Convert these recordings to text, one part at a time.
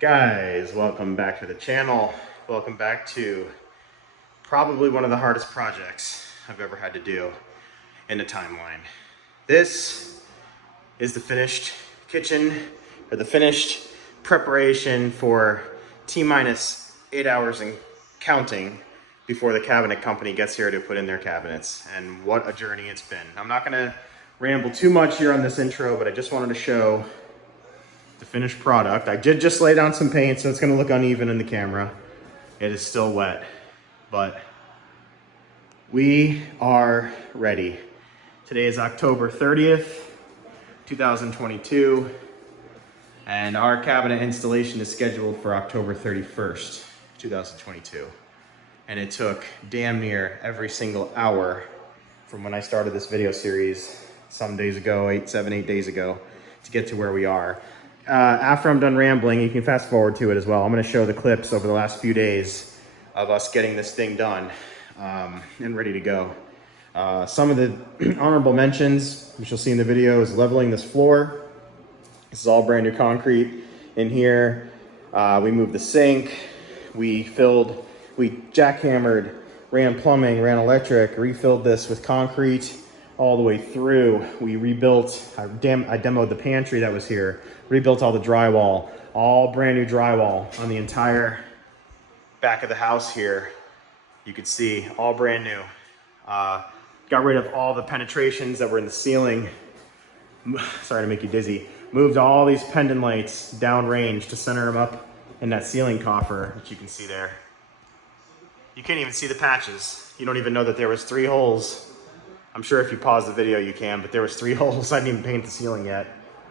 Guys, welcome back to the channel. Welcome back to probably one of the hardest projects I've ever had to do in the timeline. This is the finished kitchen, or the finished preparation for T-minus 8 hours and counting before the cabinet company gets here to put in their cabinets. And what a journey it's been. I'm not gonna ramble too much here on this intro, but I just wanted to show the finished product. I did just lay down some paint, so it's gonna look uneven in the camera. It is still wet, but we are ready. Today is October 30th, 2022, and our cabinet installation is scheduled for October 31st, 2022. And it took damn near every single hour from when I started this video series some days ago, 8 days ago, to get to where we are. After I'm done rambling, you can fast forward to it as well. I'm gonna show the clips over the last few days of us getting this thing done and ready to go. Some of the honorable mentions, which you'll see in the video, is leveling this floor. This is all brand new concrete in here. We moved the sink. We jackhammered, ran plumbing, ran electric, refilled this with concrete all the way through. We rebuilt, I demoed the pantry that was here, rebuilt all the drywall, all brand new drywall on the entire back of the house here. You could see all brand new. Got rid of all the penetrations that were in the ceiling. Sorry to make you dizzy. Moved all these pendant lights downrange to center them up in that ceiling coffer that you can see there. You can't even see the patches. You don't even know that there was 3 holes. I'm sure if you pause the video you can, but there was 3 holes. I didn't even paint the ceiling yet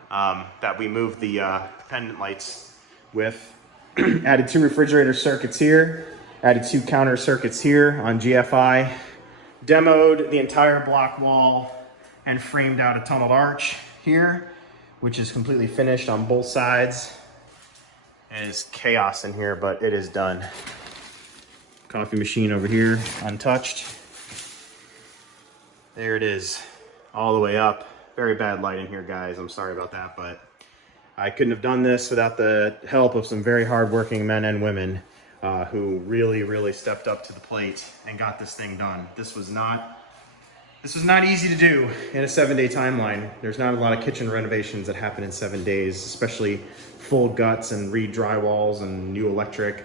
that we moved the pendant lights with. Added 2 refrigerator circuits here. Added 2 counter circuits here on GFI. Demoed the entire block wall and framed out a tunneled arch here, which is completely finished on both sides. And it's chaos in here, but it is done. Coffee machine over here, untouched. There it is, all the way up. Very bad light in here, guys. I'm sorry about that, but I couldn't have done this without the help of some very hardworking men and women who really stepped up to the plate and got this thing done. This was not easy to do in a 7-day timeline. There's not a lot of kitchen renovations that happen in 7 days, especially full guts and re-drywalls and new electric.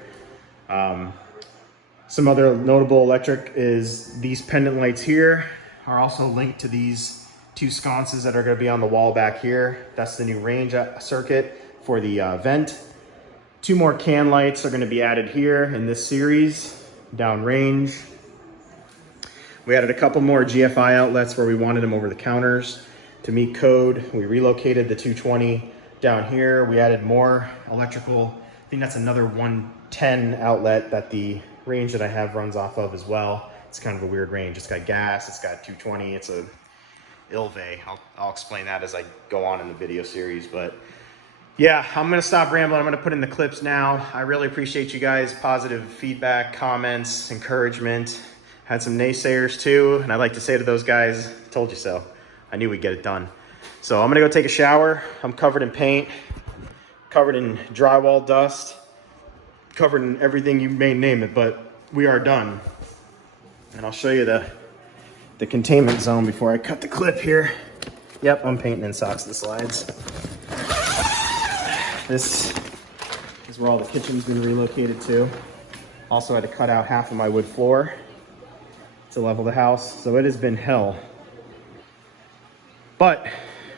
Some other notable electric is these pendant lights here are also linked to these 2 sconces that are going to be on the wall back here. That's the new range circuit for the vent. 2 more can lights are going to be added here in this series, downrange. We added a couple more GFI outlets where we wanted them over the counters to meet code. We relocated the 220 down here. We added more electrical. I think that's another 110 outlet that the range that I have runs off of as well. It's kind of a weird range. It's got gas, it's got 220, it's a Ilve. I'll explain that as I go on in the video series, but yeah, I'm gonna stop rambling. I'm gonna put in the clips now. I really appreciate you guys' positive feedback, comments, encouragement. Had some naysayers too, and I'd like to say to those guys, told you so. I knew we'd get it done. So I'm gonna go take a shower. I'm covered in paint, covered in drywall dust, covered in everything you may name it, but we are done. And I'll show you the containment zone before I cut the clip here. Yep, I'm painting in socks and slides. This is where all the kitchen's been relocated to. Also had to cut out half of my wood floor to level the house. So it has been hell. But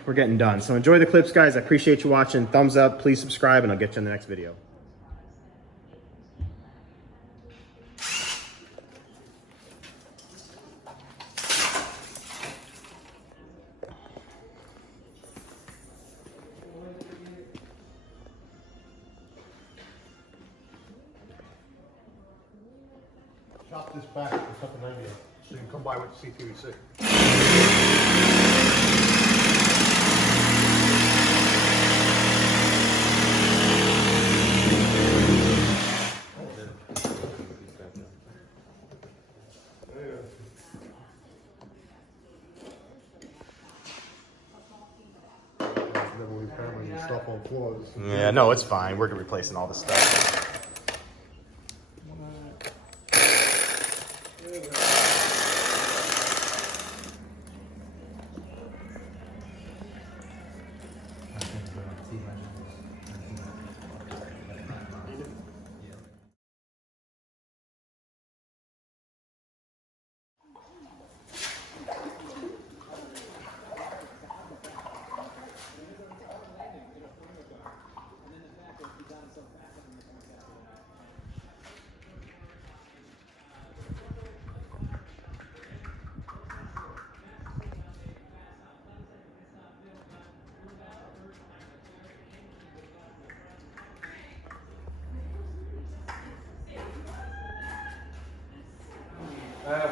we're getting done. So enjoy the clips, guys. I appreciate you watching. Thumbs up, please subscribe, and I'll get you in the next video. Chop this back and cut the 90 so you can come by with the C2E6. Never leave hammer your stuff on floors. Yeah, no, it's fine. We're replacing all the stuff.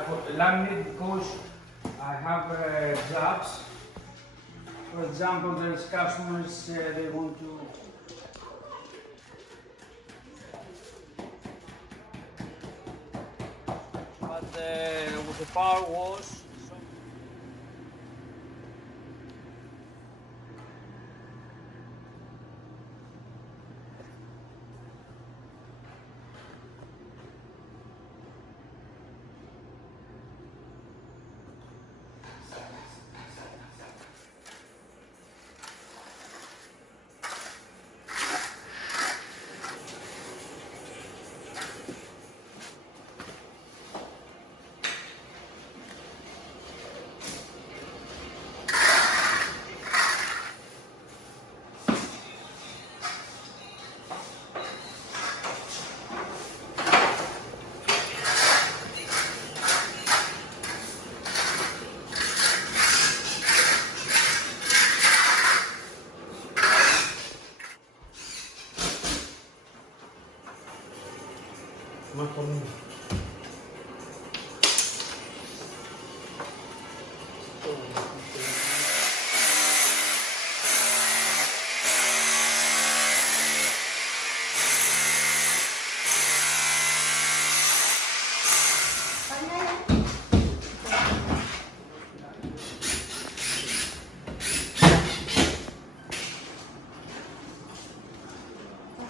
For laminate course, I have gloves. For example, there's customers, they want to but with the power wash.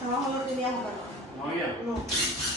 Trabajo lo tenía. No, yeah. No.